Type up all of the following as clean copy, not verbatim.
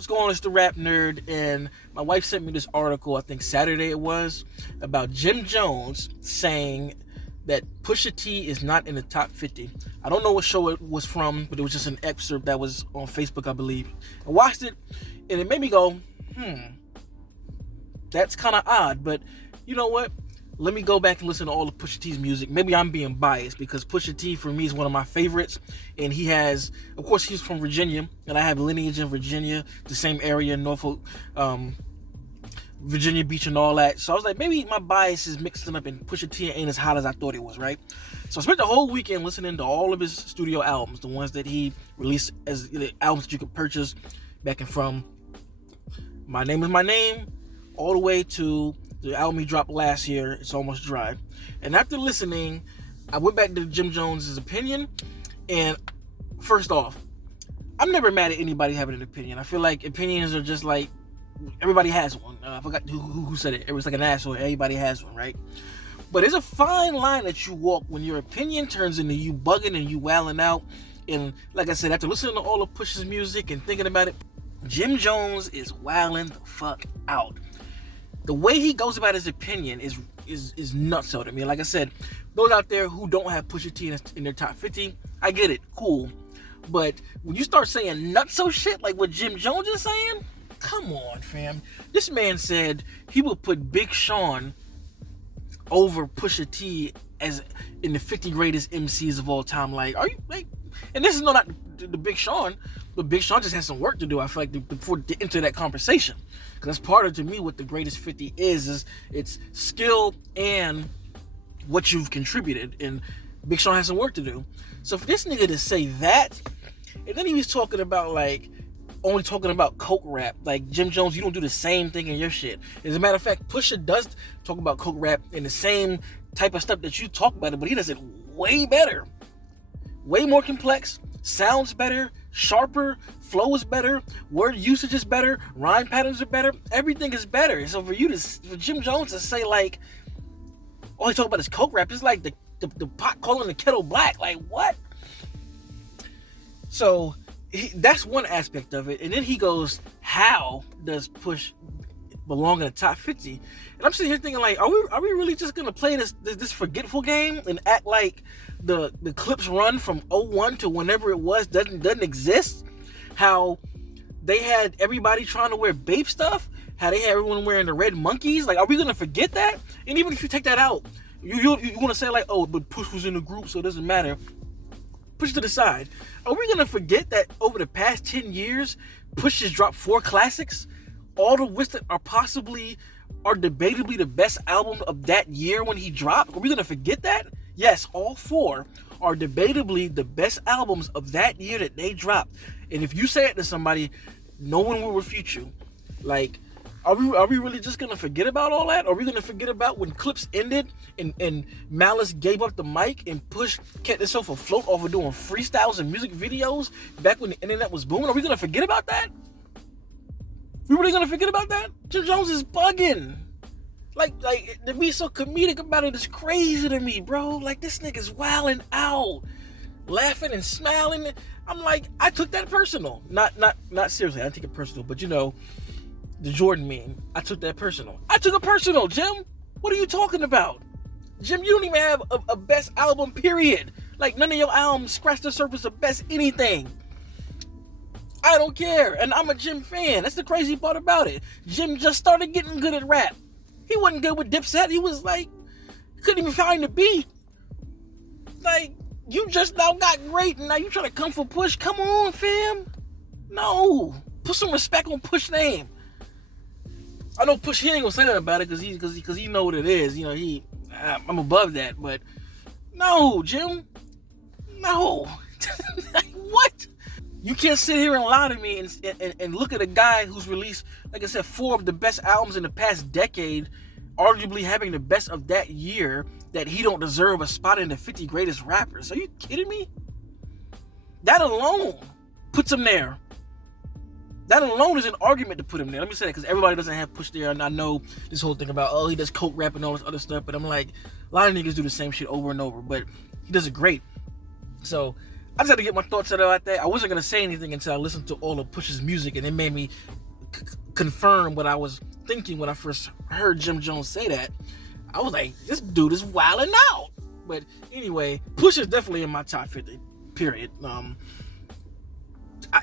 What's going on? It's the RapNerd, and my wife sent me this article, I think Saturday it was, about Jim Jones saying that Pusha T is not in the top 50. I don't know what show it was from, but it was just an excerpt that was on Facebook, I believe. I watched it, and it made me go, that's kind of odd, but you know what? Let me go back and listen to all of Pusha T's music. Maybe I'm being biased because Pusha T for me is one of my favorites, and he has, of course, he's from Virginia, and I have lineage in Virginia, the same area, Norfolk, Virginia Beach, and all that. So I was like, maybe my bias is mixing up, and Pusha T ain't as hot as I thought it was, right? So I spent the whole weekend listening to all of his studio albums, the ones that he released as the albums that you could purchase, back and from My Name Is My Name, all the way to the album he dropped last year, It's Almost Dry. And after listening, I went back to Jim Jones's opinion. And first off, I'm never mad at anybody having an opinion. I feel like opinions are just like, everybody has one. I forgot who said it. It was like an asshole. Everybody has one, right? But there's a fine line that you walk when your opinion turns into you bugging and you wailing out. And like I said, after listening to all of Push's music and thinking about it, Jim Jones is wailing the fuck out. The way he goes about his opinion is nuts to me. Like I said, those out there who don't have Pusha T in their top 50, I get it, cool. But when you start saying nutso shit like what Jim Jones is saying, come on, fam. This man said he would put Big Sean over Pusha T as in the 50 greatest MCs of all time. Like, are you like? And this is not the Big Sean, but Big Sean just has some work to do, I feel like, before to enter that conversation. Because that's part of, to me, what the greatest 50 is it's skill and what you've contributed. And Big Sean has some work to do. So for this nigga to say that, and then he was talking about, like, only talking about coke rap. Like, Jim Jones, you don't do the same thing in your shit. As a matter of fact, Pusha does talk about coke rap in the same type of stuff that you talk about it, but he does it way better. Way more complex, sounds better, sharper, flow is better, word usage is better, rhyme patterns are better, everything is better. So for Jim Jones to say, like, all he talk about is coke rap, it's like the pot calling the kettle black. Like, what? So that's one aspect of it. And then he goes, how does Push belong in the top 50? And I'm sitting here thinking, like, are we really just gonna play this forgetful game and act like the clips run from 01 to whenever it was doesn't exist? How they had everybody trying to wear Bape stuff, how they had everyone wearing the red monkeys. Like, are we gonna forget that? And even if you take that out, you want to say, like, oh, but Push was in the group, so it doesn't matter. Push to the side. Are we gonna forget that over the past 10 years, Push has dropped 4 classics, all of which are debatably the best album of that year when he dropped? Are we gonna forget that? Yes, all 4 are debatably the best albums of that year that they dropped. And if you say it to somebody, no one will refute you. Like, are we really just gonna forget about all that? Are we gonna forget about when Clips ended and Malice gave up the mic and Push kept himself afloat off of doing freestyles and music videos back when the internet was booming? Are we gonna forget about that? We really gonna forget about that? Jim Jones is bugging. Like to be so comedic about it is crazy to me, bro. Like, this nigga's wilding out, laughing and smiling. I'm like, I took that personal. Not seriously, I didn't take it personal, but you know, the Jordan meme, I took that personal. I took it personal, Jim. What are you talking about? Jim, you don't even have a best album, period. Like, none of your albums scratch the surface of best anything. I don't care, and I'm a Jim fan. That's the crazy part about it. Jim just started getting good at rap. He wasn't good with Dipset. He was like, couldn't even find the beat. Like, you just now got great, and now you trying to come for Push. Come on, fam. No, put some respect on Push name. I know Push, he ain't gonna say that about it because he know what it is. You know, I'm above that, but no, Jim, no. Like, what? You can't sit here and lie to me and look at a guy who's released, like I said, 4 of the best albums in the past decade, arguably having the best of that year, that he don't deserve a spot in the 50 greatest rappers. Are you kidding me? That alone puts him there. That alone is an argument to put him there. Let me say that because everybody doesn't have Push there, and I know this whole thing about, oh, he does coke rap and all this other stuff, but I'm like, a lot of niggas do the same shit over and over, but he does it great. So I just had to get my thoughts out about that. I wasn't gonna say anything until I listened to all of Push's music, and it made me confirm what I was thinking when I first heard Jim Jones say that. I was like, this dude is wilding out. But anyway, Push is definitely in my top 50. Period.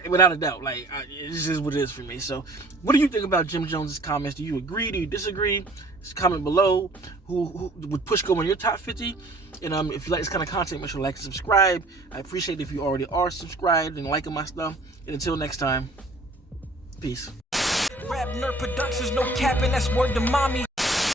Without a doubt, like this is what it is for me. So, what do you think about Jim Jones's comments? Do you agree? Do you disagree? Just comment below. Who would Push go in your top 50? And if you like this kind of content, make sure to like and subscribe. I appreciate it if you already are subscribed and liking my stuff. And until next time, peace. RapNerd Productions, no capping, that's word to mommy.